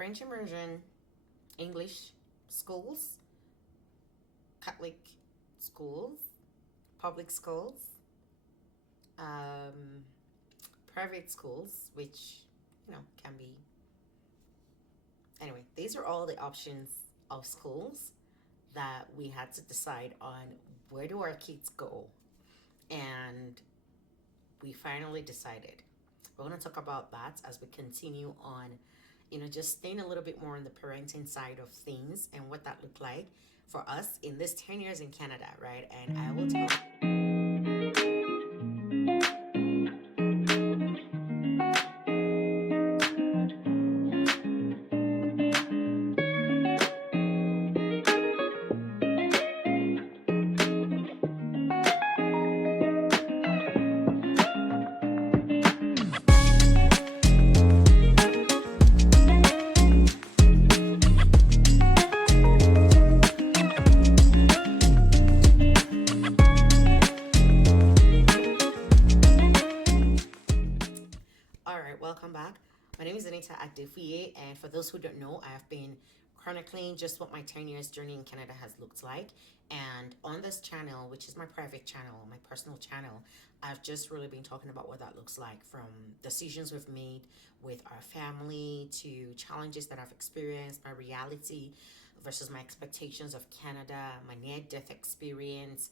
French immersion, English schools, Catholic schools, public schools, um, private schools, which can be. Anyway, these are all the options of schools that we had to decide on where do our kids go, and we finally decided. We're going to talk about that as we continue on, just staying a little bit more on the parenting side of things and what that looked like for us in this 10 years in Canada, right? And I will tell. All right, welcome back. My name is Anita Adefie, and for those who don't know, I have been chronicling just what my 10 years journey in Canada has looked like. And on this channel, which is my private channel, my personal channel, I've just really been talking about what that looks like, from decisions we've made with our family to challenges that I've experienced, my reality versus my expectations of Canada, my near-death experience,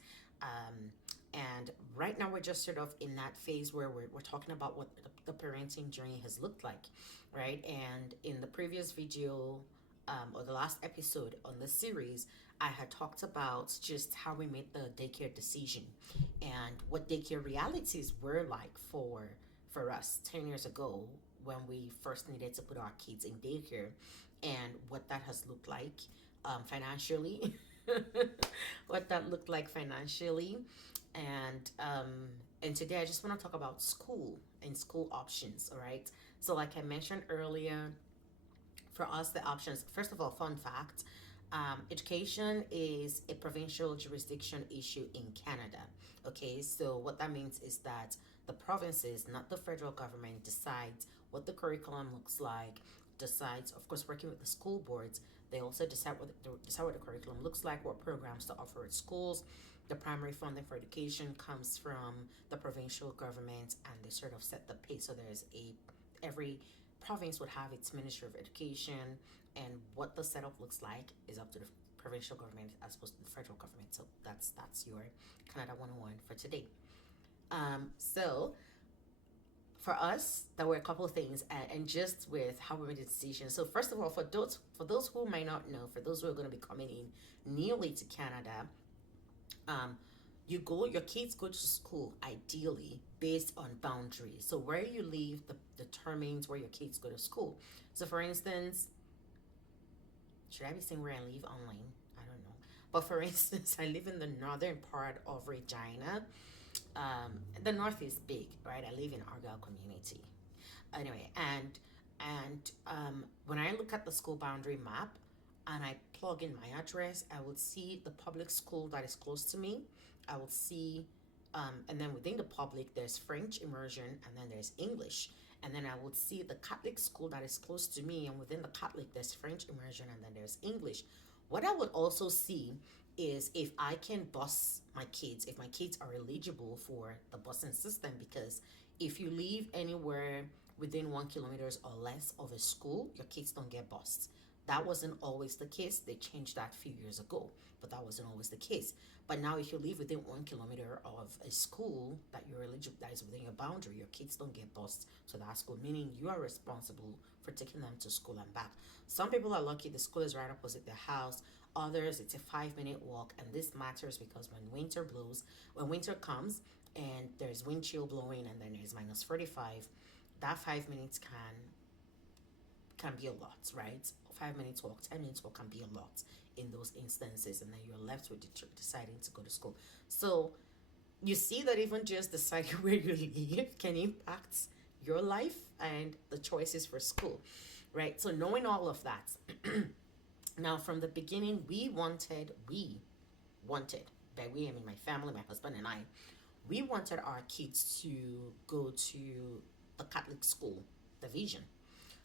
and right now we're just sort of in that phase where we're talking about what the parenting journey has looked like, right? And in the previous video, or the last episode on the series, I had talked about just how we made the daycare decision and what daycare realities were like for us 10 years ago when we first needed to put our kids in daycare, and what that has looked like financially, what that looked like financially, and today I just want to talk about school and school options. All right. So like I mentioned earlier, for us the options. First of all, fun fact: education is a provincial jurisdiction issue in Canada. Okay, so what that means is that the provinces, not the federal government, decides what the curriculum looks like. Decides, of course, working with the school boards. They also decide what the curriculum looks like, what programs to offer at schools. The primary funding for education comes from the provincial government, and they sort of set the pace. So there's every province would have its Ministry of Education, and what the setup looks like is up to the provincial government as opposed to the federal government. So that's your Canada 101 for today. So for us, there were a couple of things, and just with how we made the decision. So first of all, for those who might not know, for those who are going to be coming in newly to Canada, your kids go to school ideally based on boundaries. So where you live determines where your kids go to school. So for instance, should I be saying where I live online? I don't know. But for instance, I live in the northern part of Regina. The north is big, right? I live in Argyle community. Anyway, and when I look at the school boundary map and I plug in my address, I would see the public school that is close to me. I will see, and then within the public, there's French immersion, and then there's English. And then I would see the Catholic school that is close to me, and within the Catholic, there's French immersion, and then there's English. What I would also see is if I can bus my kids, if my kids are eligible for the busing system, because if you live anywhere within 1 kilometers or less of a school, your kids don't get bused. That wasn't always the case. They changed that a few years ago, but that wasn't always the case. But now, if you live within 1 kilometer of a school that you're eligible, that is within your boundary, your kids don't get bused to that school, meaning you are responsible for taking them to school and back. Some people are lucky the school is right opposite their house. Others, it's a 5-minute walk, and this matters because when winter comes and there's wind chill blowing and then there's minus 45, that 5 minutes can be a lot, right? 5 minutes walk, 10 minutes walk can be a lot in those instances, and then you're left with deciding to go to school. So you see that even just deciding where you live can impact your life and the choices for school, right? So knowing all of that, now from the beginning, we wanted, by we I mean my family, my husband and I, we wanted our kids to go to the Catholic school division.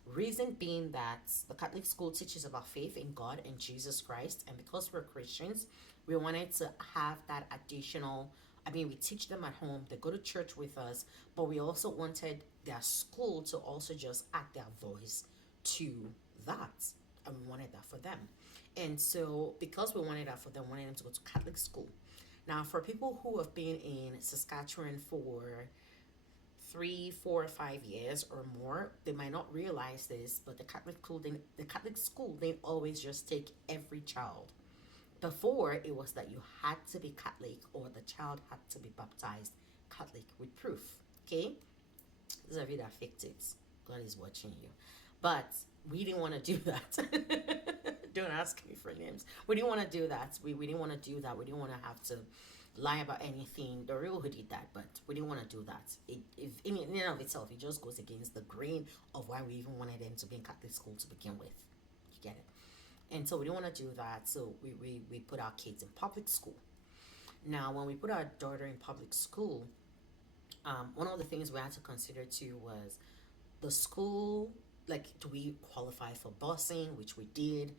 Reason being that the Catholic school teaches about faith in God and Jesus Christ, and because we're Christians, we wanted to have that additional. I mean, we teach them at home, they go to church with us, but we also wanted their school to also just add their voice to that. And we wanted that for them. And so, because we wanted that for them, we wanted them to go to Catholic school. Now, for people who have been in Saskatchewan for 3, 4, 5 years or more, they might not realize this, but the Catholic school, they always just take every child. Before, it was that you had to be Catholic or the child had to be baptized Catholic with proof. Okay, these are that fake tips. God is watching you, but we didn't want to do that. Don't ask me for names. We didn't want to do that. We didn't want to do that. We didn't want to have to lie about anything. The real who did that, but we didn't want to do that. In and of itself, it just goes against the grain of why we even wanted them to be in Catholic school to begin with. You get it? And so we didn't want to do that. So we put our kids in public school. Now, when we put our daughter in public school, one of the things we had to consider too was the school. Like, do we qualify for busing, which we did.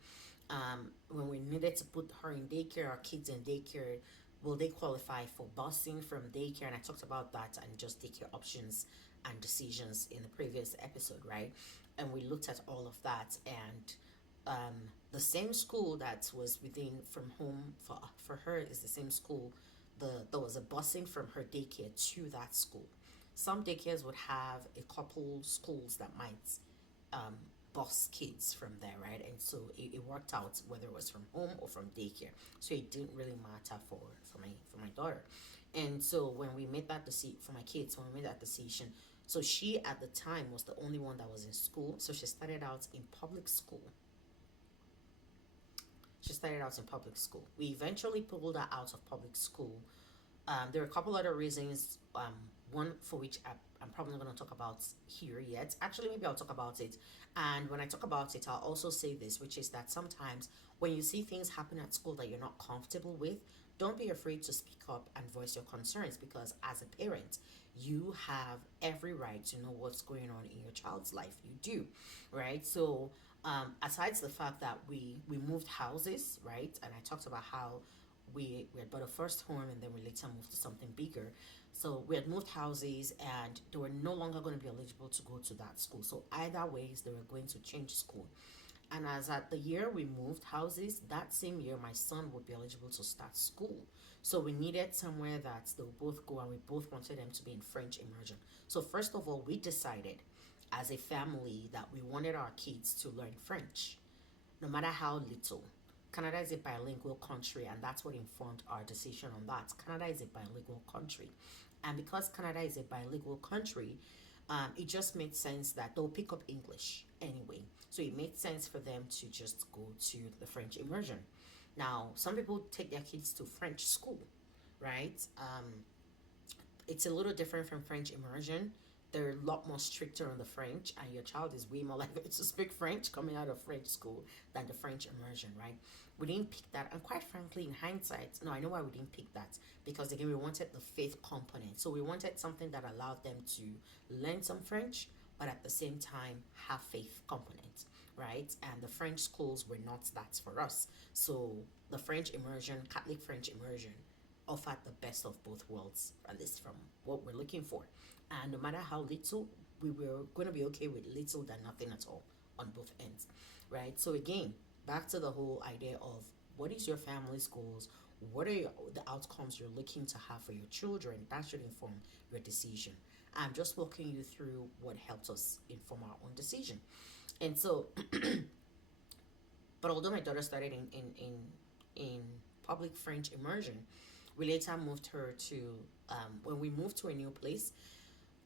When we needed to put her in daycare, our kids in daycare, will they qualify for busing from daycare? And I talked about that and just daycare options and decisions in the previous episode, right? And we looked at all of that, and the same school that was within from home for her is the same school. There was a busing from her daycare to that school. Some daycares would have a couple schools that might um, bus kids from there, right? And so it worked out whether it was from home or from daycare. So it didn't really matter for my daughter. And so when we made that decision for my kids, when we made that decision, so she at the time was the only one that was in school. So she started out in public school. She started out in public school. We eventually pulled her out of public school. There are a couple other reasons. One for which I'm probably not going to talk about here yet. Actually, maybe I'll talk about it. And when I talk about it, I'll also say this, which is that sometimes when you see things happen at school that you're not comfortable with, don't be afraid to speak up and voice your concerns, because as a parent, you have every right to know what's going on in your child's life. You do, right? So, aside the fact that we moved houses, right? And I talked about how we had bought a first home and then we later moved to something bigger. So we had moved houses and they were no longer going to be eligible to go to that school. So either ways, they were going to change school. And as at the year we moved houses, that same year my son would be eligible to start school. So we needed somewhere that they'll both go, and we both wanted them to be in French immersion. So first of all, we decided as a family that we wanted our kids to learn French, no matter how little. Canada is a bilingual country, and that's what informed our decision on that. Canada is a bilingual country. And because Canada is a bilingual country, it just made sense that they'll pick up English anyway. So it made sense for them to just go to the French immersion. Now, some people take their kids to French school, right? It's a little different from French immersion. They're a lot more stricter on the French, and your child is way more likely to speak French coming out of French school than the French immersion, right? We didn't pick that, and quite frankly, in hindsight, no, I know why we didn't pick that, because again, we wanted the faith component. So we wanted something that allowed them to learn some French, but at the same time have faith component, right? And the French schools were not that for us. So the French immersion, Catholic French immersion, offered the best of both worlds, at least from what we're looking for. And no matter how little, we were going to be okay with little than nothing at all on both ends, right? So again, back to the whole idea of what is your family's goals, what are the outcomes you're looking to have for your children. That should inform your decision. I'm just walking you through what helps us inform our own decision. And so, but although my daughter started in public French immersion, we later moved her to, when we moved to a new place,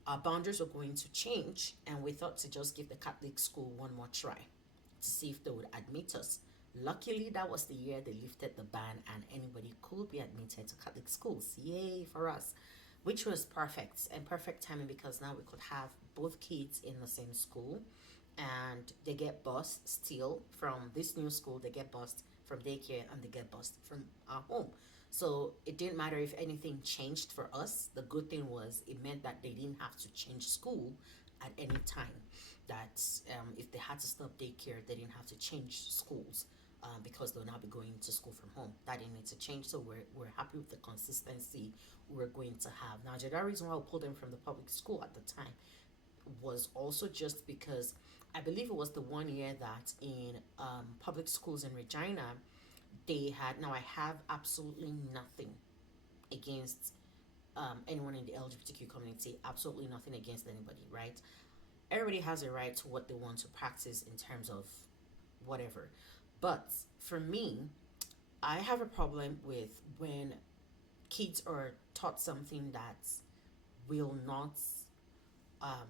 our boundaries were going to change, and we thought to just give the Catholic school one more try to see if they would admit us. Luckily, that was the year they lifted the ban and anybody could be admitted to Catholic schools. Yay for us, which was perfect, and perfect timing, because now we could have both kids in the same school, and they get bused still from this new school. They get bused from daycare and they get bused from our home. So it didn't matter if anything changed for us. The good thing was it meant that they didn't have to change school at any time. that if they had to stop daycare, they didn't have to change schools because they'll now be going to school from home. That didn't need to change, so we're happy with the consistency we're going to have. Now, the other reason why we pulled them from the public school at the time was also just because I believe it was the 1 year that in public schools in Regina, they had. Now, I have absolutely nothing against anyone in the LGBTQ community, absolutely nothing against anybody, right? Everybody has a right to what they want to practice in terms of whatever. But for me, I have a problem with when kids are taught something that will not, um,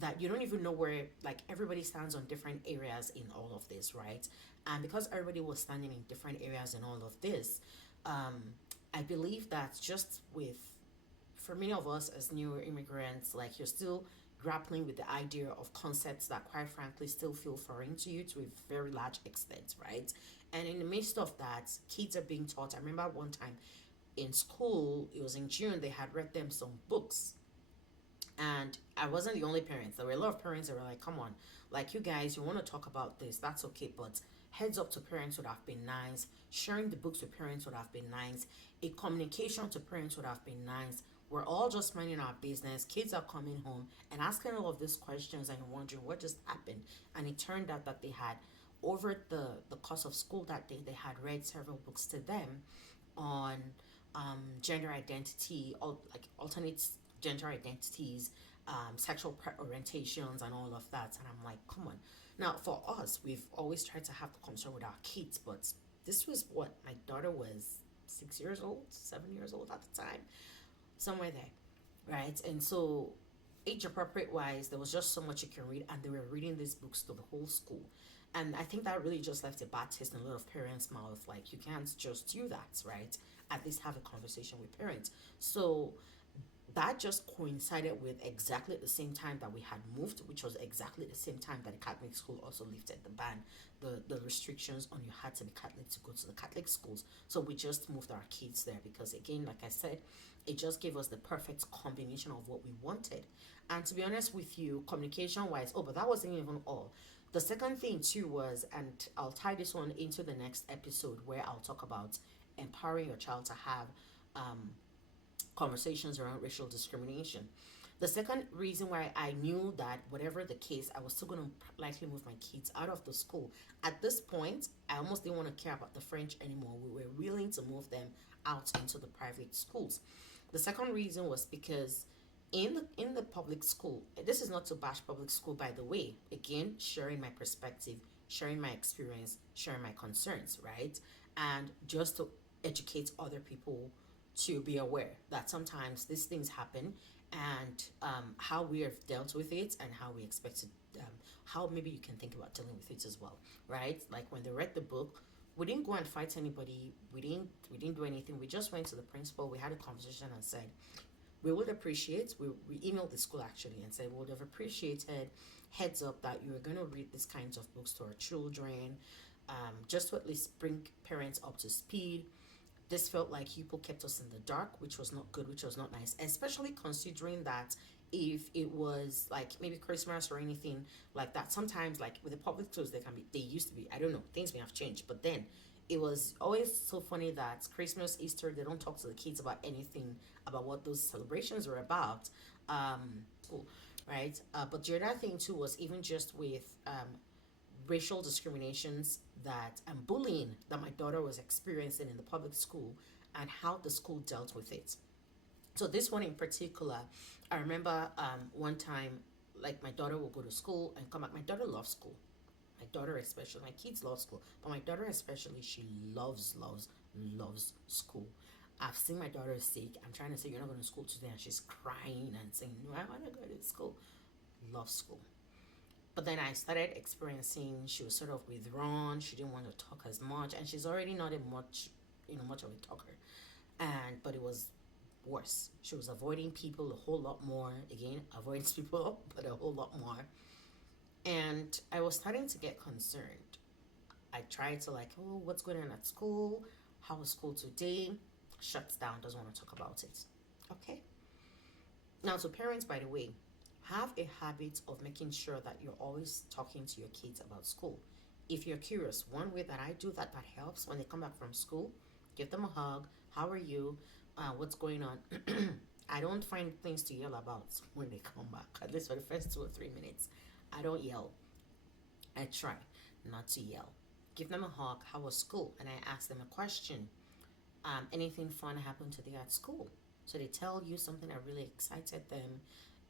that you don't even know where, like, everybody stands on different areas in all of this, right? And because everybody was standing in different areas in all of this, um, I believe that just with, for many of us as newer immigrants, like, you're still grappling with the idea of concepts that quite frankly still feel foreign to you to a very large extent, right? And in the midst of that, kids are being taught. I remember one time in school, it was in June, they had read them some books, and I wasn't the only parents. There were a lot of parents that were like, come on, like, you guys, you want to talk about this, that's okay, but heads up to parents would have been nice. Sharing the books with parents would have been nice. A communication to parents would have been nice. We're all just minding our business. Kids are coming home and asking all of these questions, and you're wondering what just happened. And it turned out that they had, over the course of school that day, they had read several books to them on gender identity, or like alternate gender identities, sexual orientations, and all of that. And I'm like, come on. Now, for us, we've always tried to have the concern with our kids, but this was what my daughter was 6 years old, 7 years old at the time, somewhere there, right? And so, age appropriate wise, there was just so much you can read, and they were reading these books to the whole school. And I think that really just left a bad taste in a lot of parents' mouth. Like, you can't just do that, right? At least have a conversation with parents. So that just coincided with exactly the same time that we had moved, which was exactly the same time that the Catholic school also lifted the ban, the restrictions on you had to be Catholic to go to the Catholic schools. So we just moved our kids there because, again, like I said, it just gave us the perfect combination of what we wanted. And to be honest with you, communication wise, oh, but that wasn't even all. The second thing too was, and I'll tie this one into the next episode where I'll talk about empowering your child to have um, conversations around racial discrimination. The second reason why I knew that whatever the case, I was still going to likely move my kids out of the school. At this point, I almost didn't want to care about the French anymore. We were willing to move them out into the private schools. The second reason was because in the public school, this is not to bash public school, by the way. Again, sharing my perspective, sharing my experience, sharing my concerns, right? And just to educate other people to be aware that sometimes these things happen, and how we have dealt with it, and how we expect to, how maybe you can think about dealing with it as well, right? Like, when they read the book, we didn't go and fight anybody. We didn't do anything. We just went to the principal. We had a conversation and said, we would appreciate, we emailed the school actually and said we would have appreciated heads up that you were going to read these kinds of books to our children, just to at least bring parents up to speed. This felt like people kept us in the dark, which was not good, which was not nice, especially considering that if it was like maybe Christmas or anything like that, sometimes, like, with the public schools, they used to be, I don't know, things may have changed, but then it was always so funny that Christmas, Easter, they don't talk to the kids about anything about what those celebrations are about. Cool, right? But the other thing too was even just with racial discriminations that and bullying that my daughter was experiencing in the public school, and how the school dealt with it. So this one in particular, I remember one time, like, my daughter will go to school and come back. My daughter loves school. My daughter especially, my kids love school, but my daughter especially, she loves school. I've seen my daughter sick. I'm trying to say, you're not going to school today, and she's crying and saying, no, I want to go to school. Love school. But then I started experiencing she was sort of withdrawn. She didn't want to talk as much, and she's already not a much of a talker. But it was worse. She was avoiding people a whole lot more. Again, avoids people, but a whole lot more. And I was starting to get concerned. I tried to, like, oh, what's going on at school? How was school today? Shuts down, doesn't want to talk about it. Okay. Now, to parents, by the way, Have a habit of making sure that you're always talking to your kids about school. If you're curious, one way that I do that helps when they come back from school, give them a hug. How are you? What's going on? I don't find things to yell about when they come back, at least for the first 2 or 3 minutes. I don't yell. I try not to yell. Give them a hug. How was school? And I ask them a question. Anything fun happened today at school? So they tell you something that really excited them,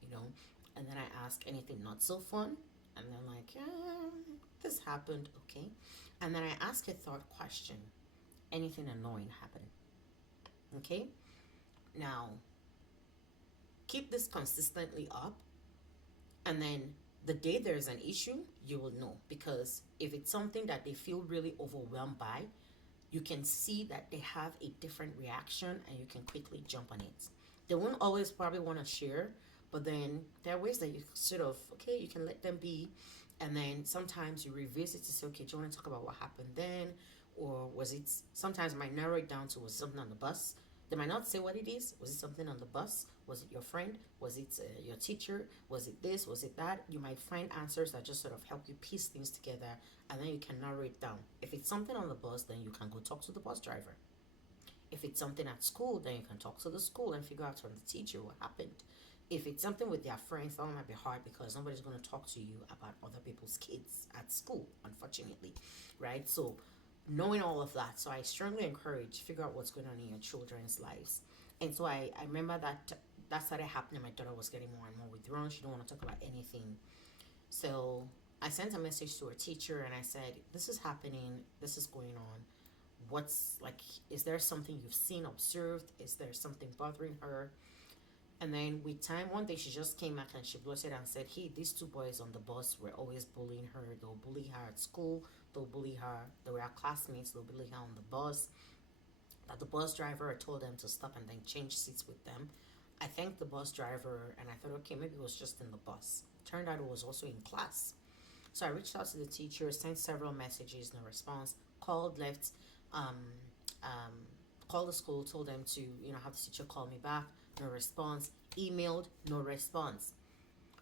you know, and then I ask anything not so fun, and they're like, yeah, this happened, okay. And then I ask a third question, anything annoying happened, okay. Now, keep this consistently up, and then the day there's an issue, you will know. Because if it's something that they feel really overwhelmed by, you can see that they have a different reaction and you can quickly jump on it. They won't always probably want to share, but then there are ways that you sort of, okay, you can let them be. And then sometimes you revisit to say, okay, do you want to talk about what happened then? Or was it, sometimes I might narrow it down to, was it something on the bus? They might not say what it is. Was it something on the bus? Was it your friend? Was it your teacher? Was it this? Was it that? You might find answers that just sort of help you piece things together, and then you can narrow it down. If it's something on the bus, then you can go talk to the bus driver. If it's something at school, then you can talk to the school and figure out from the teacher what happened. If it's something with their friends, that might be hard because nobody's going to talk to you about other people's kids at school, unfortunately, right? So knowing all of that, so I strongly encourage figure out what's going on in your children's lives. And so I remember that started happening. My daughter was getting more and more withdrawn. She didn't want to talk about anything. So I sent a message to her teacher and I said, this is happening, this is going on. What's like, is there something you've seen, observed? Is there something bothering her? And then with time, one day she just came back and she blurted and said, hey, these two boys on the bus were always bullying her. They'll bully her at school. They'll bully her. They were our classmates. They'll bully her on the bus. That the bus driver told them to stop and then change seats with them. I thanked the bus driver and I thought, okay, maybe it was just in the bus. Turned out it was also in class. So I reached out to the teacher, sent several messages, no response. Called, left, um, um, called the school, told them to, have the teacher call me back, no response. Emailed, no response.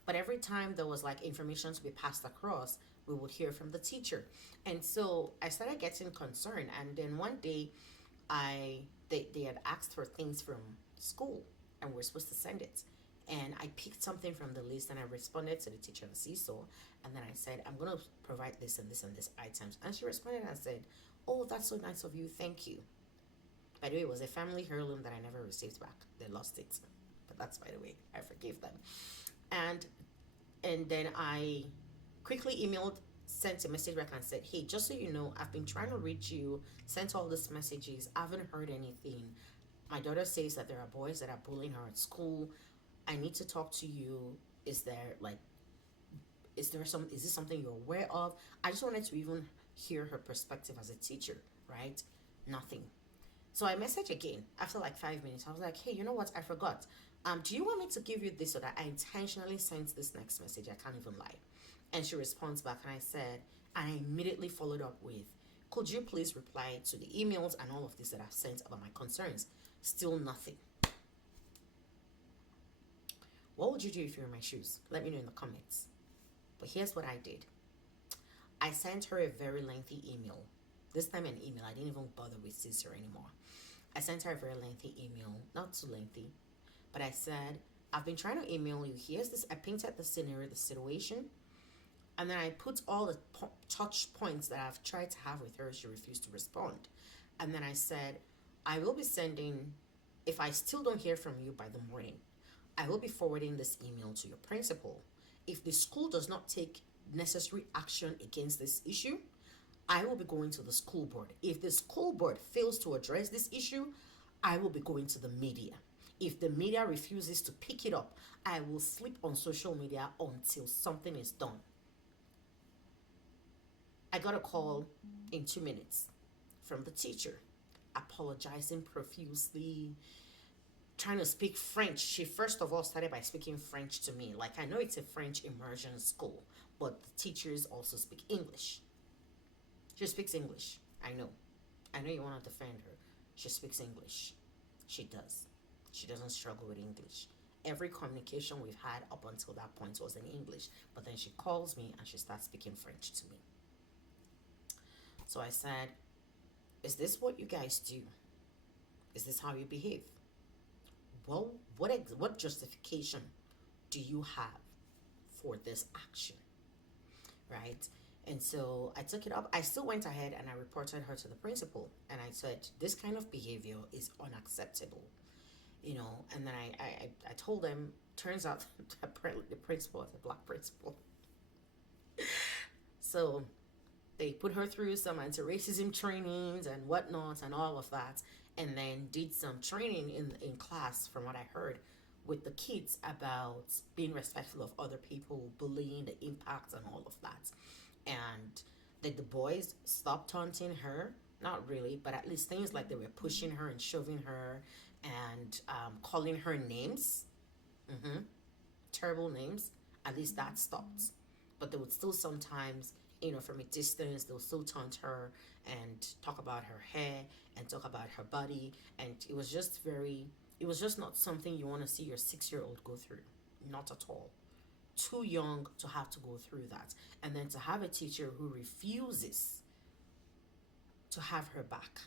But every time there was like information to be passed across, we would hear from the teacher. And so I started getting concerned. And then one day, they had asked for things from school, and we're supposed to send it. And I picked something from the list and I responded to the teacher on Seesaw. And then I said, I'm going to provide this and this and this items. And she responded and said, oh, that's so nice of you. Thank you. By the way, it was a family heirloom that I never received back. They lost it. But that's, by the way, I forgave them. And then I quickly emailed, sent a message back and said, hey, just so you know, I've been trying to reach you, sent all these messages, I haven't heard anything. My daughter says that there are boys that are bullying her at school. I need to talk to you. Is this something you're aware of? I just wanted to even hear her perspective as a teacher, right? Nothing. So I messaged again after like 5 minutes. I was like, hey, you know what? I forgot. Do you want me to give you this so that I intentionally sent this next message? I can't even lie. And she responds back and I immediately followed up with, could you please reply to the emails and all of this that I've sent about my concerns? Still nothing. What would you do if you were in my shoes? Let me know in the comments. But here's what I did. I sent her a very lengthy email. This time an email. I didn't even bother with sister anymore. I sent her a very lengthy email. Not too lengthy. But I said, I've been trying to email you. Here's this. I painted the scenario, the situation. And then I put all the touch points that I've tried to have with her. She refused to respond. And then I said, I will be sending, if I still don't hear from you by the morning, I will be forwarding this email to your principal. If the school does not take necessary action against this issue, I will be going to the school board. If the school board fails to address this issue, I will be going to the media. If the media refuses to pick it up, I will sleep on social media until something is done. I got a call in 2 minutes from the teacher, apologizing profusely, trying to speak French. She first of all started by speaking French to me. Like, I know it's a French immersion school, but the teachers also speak English. She speaks English. I know you want to defend her. She speaks English. She does. She doesn't struggle with English. every communication we've had up until that point was in English. But then she calls me and she starts speaking French to me. So I said, is this what you guys do? Is this how you behave? Well, what justification do you have for this action? Right? And so I took it up. I still went ahead and I reported her to the principal. And I said, this kind of behavior is unacceptable. And then I told them, turns out apparently the principal is a black principal. So they put her through some anti-racism trainings and whatnot and all of that, and then did some training in class, from what I heard, with the kids about being respectful of other people, bullying, the impact, and all of that. And did the boys stop taunting her? Not really, but at least things like they were pushing her and shoving her and calling her names, terrible names. At least that stopped. But they would still sometimes, from a distance, they'll still taunt her and talk about her hair and talk about her body. And it was just not something you want to see your 6-year-old go through. Not at all. Too young to have to go through that. And then to have a teacher who refuses to have her back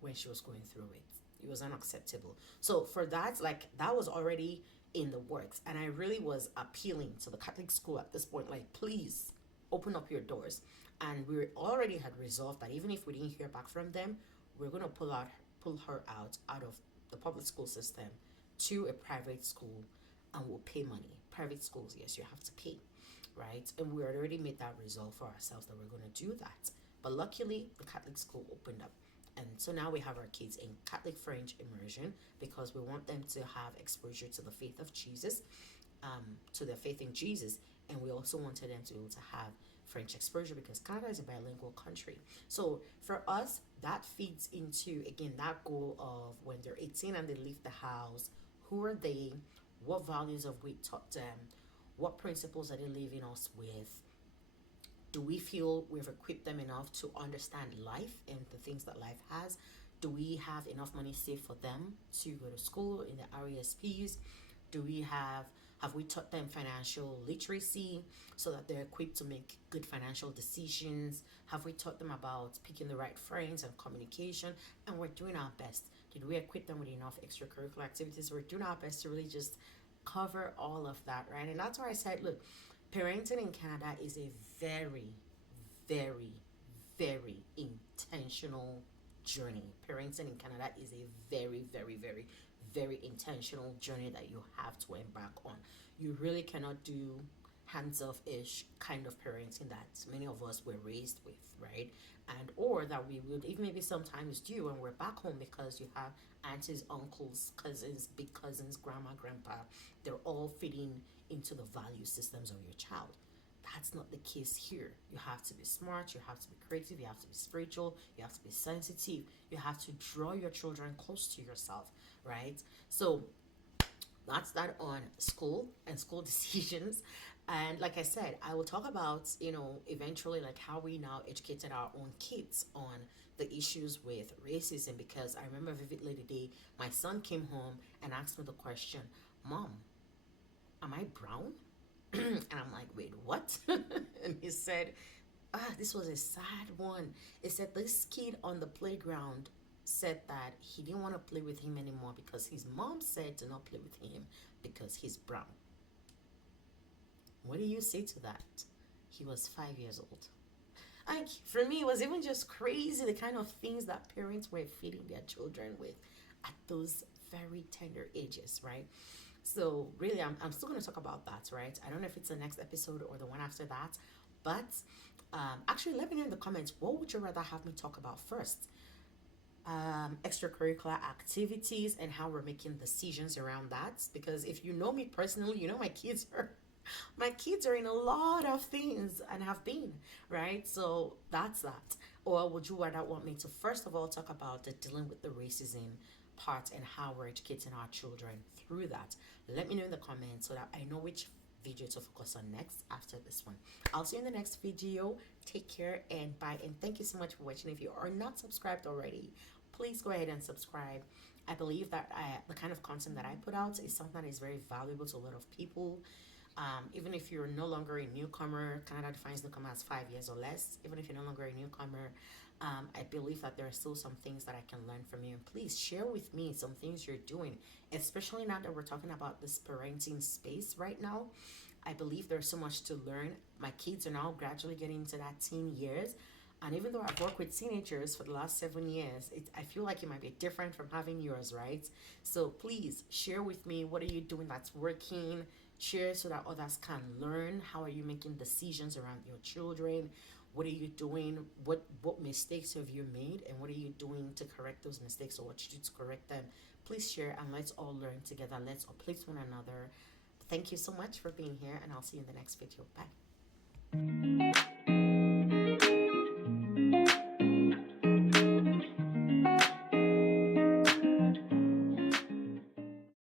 when she was going through it. It was unacceptable. So for that, that was already in the works. And I really was appealing to the Catholic school at this point, please open up your doors. And we already had resolved that even if we didn't hear back from them, we're going to pull her out of the public school system to a private school, and we'll pay money. Private schools, yes, you have to pay, right? And we had already made that resolve for ourselves that we're going to do that. But luckily, the Catholic school opened up. And so now we have our kids in Catholic French immersion because we want them to have exposure to the faith of Jesus, to their faith in Jesus. And we also wanted them to be able to have French exposure because Canada is a bilingual country. So for us, that feeds into, again, that goal of when they're 18 and they leave the house, who are they? What values have we taught them? What principles are they leaving us with? Do we feel we've equipped them enough to understand life and the things that life has? Do we have enough money saved for them to go to school in the RESPs? Have we taught them financial literacy so that they're equipped to make good financial decisions? Have we taught them about picking the right friends and communication? And we're doing our best. Did we equip them with enough extracurricular activities? We're doing our best to really just cover all of that, right? And that's why I said, look, parenting in Canada is a very, very, very intentional journey. Parenting in Canada is a very, very, very, very intentional journey that you have to embark on. You really cannot do hands-off-ish kind of parenting that many of us were raised with, right? And or that we would even maybe sometimes do when we're back home, because you have aunties, uncles, cousins, big cousins, grandma, grandpa. They're all fitting into the value systems of your child. That's not the case here. You have to be smart, you have to be creative, you have to be spiritual, you have to be sensitive, you have to draw your children close to yourself, right? So that's that on school and school decisions. And like I said, I will talk about, eventually how we now educated our own kids on the issues with racism, because I remember vividly the day my son came home and asked me the question, Mom, am I brown? And I'm like, wait, what? And he said, this was a sad one. He said this kid on the playground said that he didn't want to play with him anymore because his mom said to not play with him because he's brown. What do you say to that? He was 5 years old. For me, it was even just crazy the kind of things that parents were feeding their children with at those very tender ages, right? So really, I'm still going to talk about that, right? I don't know if it's the next episode or the one after that, but actually, let me know in the comments, what would you rather have me talk about first? Extracurricular activities and how we're making decisions around that. Because if you know me personally, you know my kids are in a lot of things and have been, right? So that's that. Or would you rather want me to first of all talk about the dealing with the racism part and how we're educating our children through that? Let me know in the comments so that I know which video to focus on next after this one. I'll see you in the next video. Take care and bye. And thank you so much for watching. If you are not subscribed already, please go ahead and subscribe. I believe that the kind of content that I put out is something that is very valuable to a lot of people. Even if you're no longer a newcomer, Canada defines newcomer as 5 years or less. Even if you're no longer a newcomer, I believe that there are still some things that I can learn from you. And please share with me some things you're doing, especially now that we're talking about this parenting space right now. I believe there's so much to learn. My kids are now gradually getting into that teen years. And even though I've worked with teenagers for the last 7 years, I feel like it might be different from having yours, right? So please share with me, what are you doing that's working? Share so that others can learn. How are you making decisions around your children? What are you doing? What mistakes have you made? And what are you doing to correct those mistakes, or what should you do to correct them? Please share and let's all learn together. Let's uplift one another. Thank you so much for being here, and I'll see you in the next video. Bye.